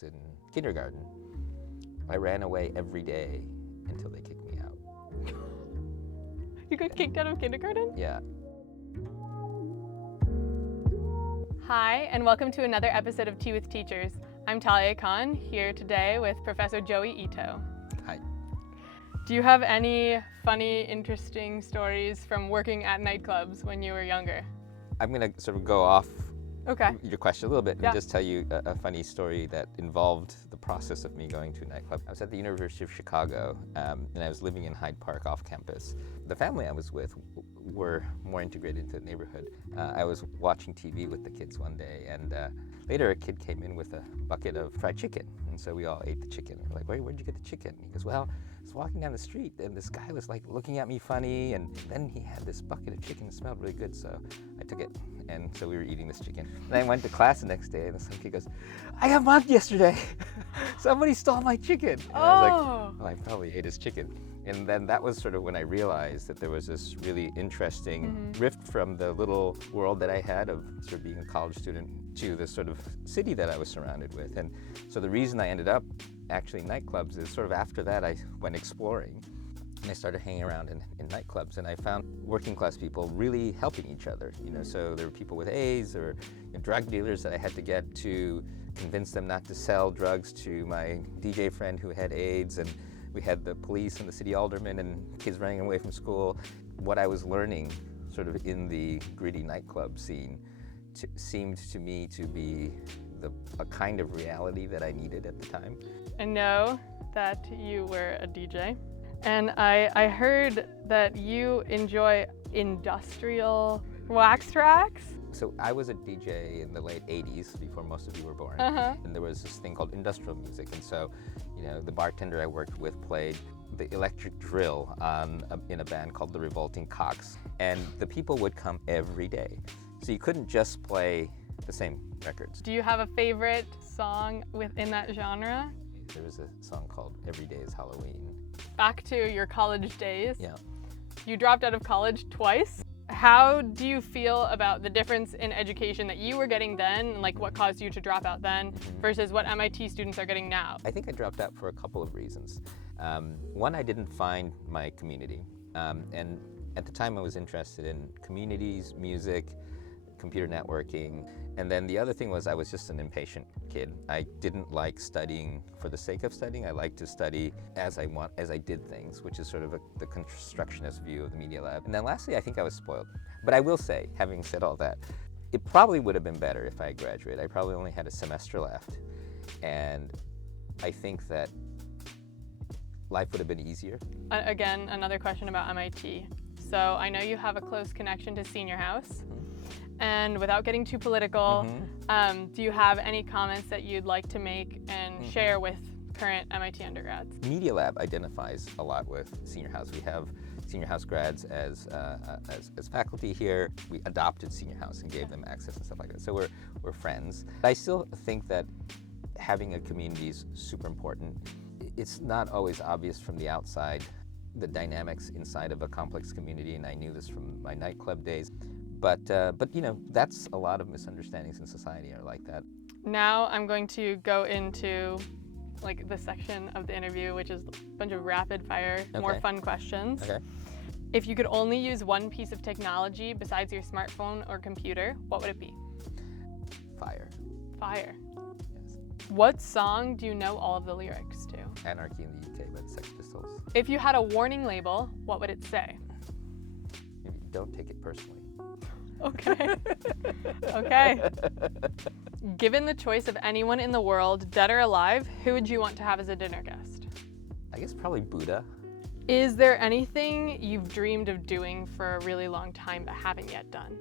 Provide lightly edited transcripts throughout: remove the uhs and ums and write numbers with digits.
In kindergarten, I ran away every day until they kicked me out. You got kicked out of kindergarten? Yeah. Hi, and welcome to another episode of Tea with Teachers. I'm Talia Khan, here today with Professor Joi Ito. Hi. Do you have any funny, interesting stories from working at nightclubs when you were younger? I'm going to sort of go off Okay. your question a little bit and Yeah. just tell you a funny story that involved the process of me going to a nightclub. I was at the University of Chicago, and I was living in Hyde Park off campus. The family I was with were more integrated into the neighborhood. I was watching TV with the kids one day, and later a kid came in with a bucket of fried chicken, and so we all ate the chicken. We're like, where'd you get the chicken? He goes, well, I was walking down the street, and this guy was like looking at me funny, and then he had this bucket of chicken that smelled really good, so I took it, and so we were eating this chicken. And I went to class the next day, and some kid goes, I got mugged yesterday. Somebody stole my chicken. And I was like, well, I probably ate his chicken. And then that was sort of when I realized that there was this really interesting rift from the little world that I had of sort of being a college student to this sort of city that I was surrounded with. And so the reason I ended up actually in nightclubs is sort of after that I went exploring. And I started hanging around in nightclubs, and I found working class people really helping each other. So there were people with AIDS or drug dealers that I had to get to convince them not to sell drugs to my DJ friend who had AIDS, and we had the police and the city alderman and kids running away from school. What I was learning sort of in the gritty nightclub scene seemed to me to be a kind of reality that I needed at the time. I know that you were a DJ. And I heard that you enjoy industrial wax tracks. So I was a DJ in the late 80s, before most of you were born. And there was this thing called industrial music. And so, the bartender I worked with played the electric drill in a band called the Revolting Cocks. And the people would come every day. So you couldn't just play the same records. Do you have a favorite song within that genre? There was a song called Every Day is Halloween. Back to your college days. Yeah. You dropped out of college twice. How do you feel about the difference in education that you were getting then, like what caused you to drop out then, versus what MIT students are getting now? I think I dropped out for a couple of reasons. One, I didn't find my community. And at the time I was interested in communities, music, computer networking. And then the other thing was I was just an impatient kid. I didn't like studying for the sake of studying. I liked to study as I did things, which is sort of the constructionist view of the Media Lab. And then lastly, I think I was spoiled. But I will say, having said all that, it probably would have been better if I had graduated. I probably only had a semester left. And I think that life would have been easier. Again, another question about MIT. So I know you have a close connection to Senior House. And without getting too political, do you have any comments that you'd like to make and share with current MIT undergrads? Media Lab identifies a lot with Senior House. We have Senior House grads as faculty here. We adopted Senior House and gave them access and stuff like that. So we're friends. I still think that having a community is super important. It's not always obvious from the outside, the dynamics inside of a complex community, and I knew this from my nightclub days. But that's a lot of misunderstandings in society are like that. Now I'm going to go into like the section of the interview, which is a bunch of rapid fire, more fun questions. Okay. If you could only use one piece of technology besides your smartphone or computer, what would it be? Fire. Fire. Yes. What song do you know all of the lyrics to? Anarchy in the UK by the Sex Pistols. If you had a warning label, what would it say? Maybe don't take it personally. Okay. Okay. Given the choice of anyone in the world, dead or alive, who would you want to have as a dinner guest? I guess probably Buddha. Is there anything you've dreamed of doing for a really long time but haven't yet done?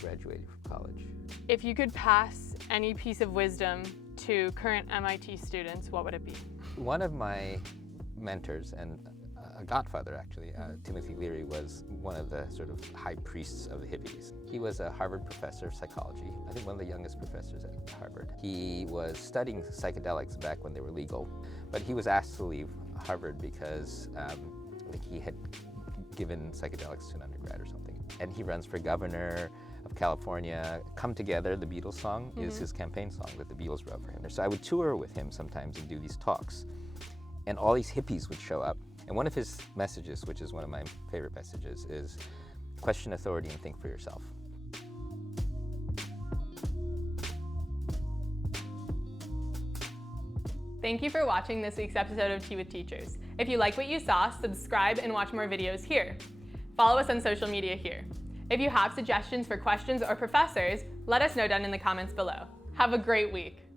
Graduated from college. If you could pass any piece of wisdom to current MIT students, what would it be? One of my mentors and a godfather, actually, Timothy Leary, was one of the sort of high priests of the hippies. He was a Harvard professor of psychology, I think one of the youngest professors at Harvard. He was studying psychedelics back when they were legal, but he was asked to leave Harvard because I think he had given psychedelics to an undergrad or something. And he runs for governor. of California, Come Together, the Beatles song, is his campaign song that the Beatles wrote for him. So I would tour with him sometimes and do these talks. And all these hippies would show up. And one of his messages, which is one of my favorite messages, is question authority and think for yourself. Thank you for watching this week's episode of Tea with Teachers. If you like what you saw, subscribe and watch more videos here. Follow us on social media here. If you have suggestions for questions or professors, let us know down in the comments below. Have a great week.